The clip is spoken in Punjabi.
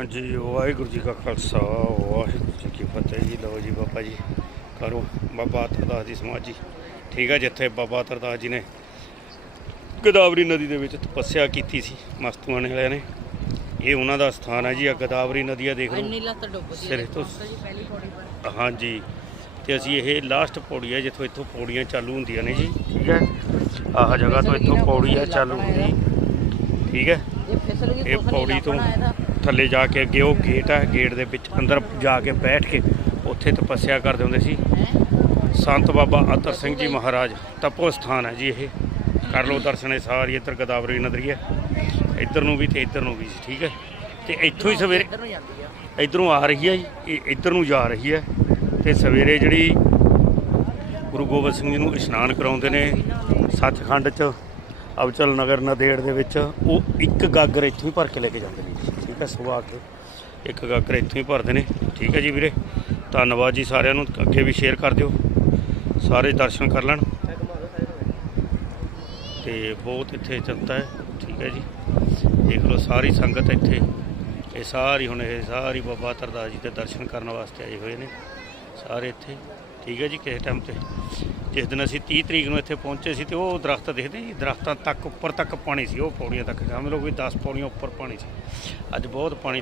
ਹਾਂਜੀ ਵਾਹਿਗੁਰੂ ਜੀ ਕਾ ਖਾਲਸਾ ਵਾਹਿਗੁਰੂ ਜੀ ਕੀ ਫਤਿਹ ਜੀ। ਲਓ ਜੀ ਬਾਬਾ ਜੀ ਕਰੋ। ਬਾਬਾ ਤਰਦਾਸ ਜੀ ਸਮਾਜੀ ਠੀਕ ਹੈ ਜਿੱਥੇ ਬਾਬਾ ਤਰਦਾਸ ਜੀ ਨੇ ਗੋਦਾਵਰੀ ਨਦੀ ਦੇ ਵਿੱਚ ਤਪੱਸਿਆ ਕੀਤੀ ਸੀ ਮਸਤੂਆਣੇ ਵਾਲਿਆਂ ਨੇ। ਇਹ ਉਹਨਾਂ ਦਾ ਸਥਾਨ ਹੈ ਜੀ ਆ ਗੋਦਾਵਰੀ ਨਦੀ ਆ ਦੇਖ ਲਓ। ਇੰਨੀ ਲੱਤ ਡੁੱਬਦੀ ਸਿਰੇ ਤੋਂ ਪਹਿਲੀ ਪੌੜੀ ਪਰ। ਹਾਂਜੀ ਤੇ ਅਸੀਂ ਇਹ ਲਾਸਟ ਪੌੜੀ ਹੈ ਜਿੱਥੋਂ ਇੱਥੋਂ ਪੌੜੀਆਂ ਚਾਲੂ ਹੁੰਦੀਆਂ ਨੇ ਜੀ ਠੀਕ ਹੈ ਆਹ ਜਗ੍ਹਾ ਤੋਂ ਇੱਥੋਂ ਪੌੜੀ ਹੈ ਚਾਲੂ ਹੁੰਦੀ ਠੀਕ ਹੈ ਇਹ ਫਿਸਲ ਗਈ ਇਹ ਪੌੜੀ ਤੋਂ ਥੱਲੇ ਜਾ ਕੇ ਅੱਗੇ ਉਹ ਗੇਟ ਹੈ ਗੇਟ ਦੇ ਵਿੱਚ ਅੰਦਰ ਜਾ ਕੇ ਬੈਠ ਕੇ ਉੱਥੇ ਤਪੱਸਿਆ ਕਰਦੇ ਹੁੰਦੇ ਸੀ। ਸੰਤ ਬਾਬਾ ਅਤਰ ਸਿੰਘ ਜੀ ਮਹਾਰਾਜ ਤਪੋ ਸਥਾਨ ਹੈ ਜੀ ਇਹ। ਕਰ ਲਓ ਦਰਸ਼ਨ ਇਹ ਸਾਰੀ ਇੱਧਰ ਗੋਦਾਵਰੀ ਨਦੀ ਹੈ। ਇੱਧਰ ਨੂੰ ਵੀ ਤੇ ਇੱਧਰ ਨੂੰ ਵੀ ਜੀ, ਠੀਕ ਹੈ? ਤੇ ਇੱਥੋਂ ਹੀ ਸਵੇਰੇ ਇੱਧਰ ਨੂੰ ਜਾਂਦੀ ਆ। ਇਧਰੋਂ ਆ ਰਹੀ ਹੈ ਜੀ ਇਹ ਇੱਧਰ ਨੂੰ ਜਾ ਰਹੀ ਹੈ। ਤੇ ਸਵੇਰੇ ਜਿਹੜੀ ਗੁਰੂ ਗੋਬਿੰਦ ਸਿੰਘ ਜੀ ਨੂੰ ਇਸ਼ਨਾਨ ਕਰਾਉਂਦੇ ਨੇ ਸੱਚਖੰਡ ਚ ਅਬਚਲ ਨਗਰ ਨਦੇੜ ਦੇ ਵਿੱਚ ਉਹ ਇੱਕ ਗਾਗਰ ਇੱਥੋਂ ਹੀ ਭਰ ਕੇ ਲੈ ਕੇ ਜਾਂਦੇ ਨੇ। ਠੀਕ ਹੈ ਸੁਭਾ ਕੇ ਇੱਕ ਗਾਗਰ ਇੱਥੋਂ ਹੀ ਭਰਦੇ ਨੇ। ਠੀਕ ਹੈ ਜੀ ਵੀਰੇ, ਧੰਨਵਾਦ ਜੀ ਸਾਰਿਆਂ ਨੂੰ। ਅੱਗੇ ਵੀ ਸ਼ੇਅਰ ਕਰ ਦਿਓ। ਸਾਰੇ ਦਰਸ਼ਨ ਕਰ ਲੈਣ। ਤੇ ਬਹੁਤ ਇੱਥੇ ਜਨਤਾ ਹੈ। ਠੀਕ ਹੈ ਜੀ। ਦੇਖ ਲਓ ਸਾਰੀ ਸੰਗਤ ਇੱਥੇ। ਇਹ ਸਾਰੀ ਹੁਣ ਇਹ ਸਾਰੀ ਬਾਬਾ ਤਰਦਾਸ ਜੀ ਦੇ ਦਰਸ਼ਨ ਕਰਨ ਵਾਸਤੇ ਆਏ ਹੋਏ ਨੇ। ਸਾਰੇ ਇੱਥੇ। ਠੀਕ ਹੈ ਜੀ, ਕਿਸੇ ਟਾਈਮ ਤੇ। ਜਿਸ ਦਿਨ ਅਸੀਂ 30 ਤਰੀਕ ਨੂੰ ਇੱਥੇ ਪਹੁੰਚੇ ਸੀ ਤੇ ਉਹ ਦਰਖਤ ਦੇਖਦੇ ਜੀ, ਦਰਖਤਾਂ ਤੱਕ, ਉੱਪਰ ਤੱਕ ਪਾਣੀ ਸੀ, ਉਹ ਪੌੜੀਆਂ ਤੱਕ। ਸਮਝ ਲਓ ਕੋਈ 10 ਪੌੜੀਆਂ ਉੱਪਰ ਪਾਣੀ ਸੀ। ਅੱਜ ਬਹੁਤ ਪਾਣੀ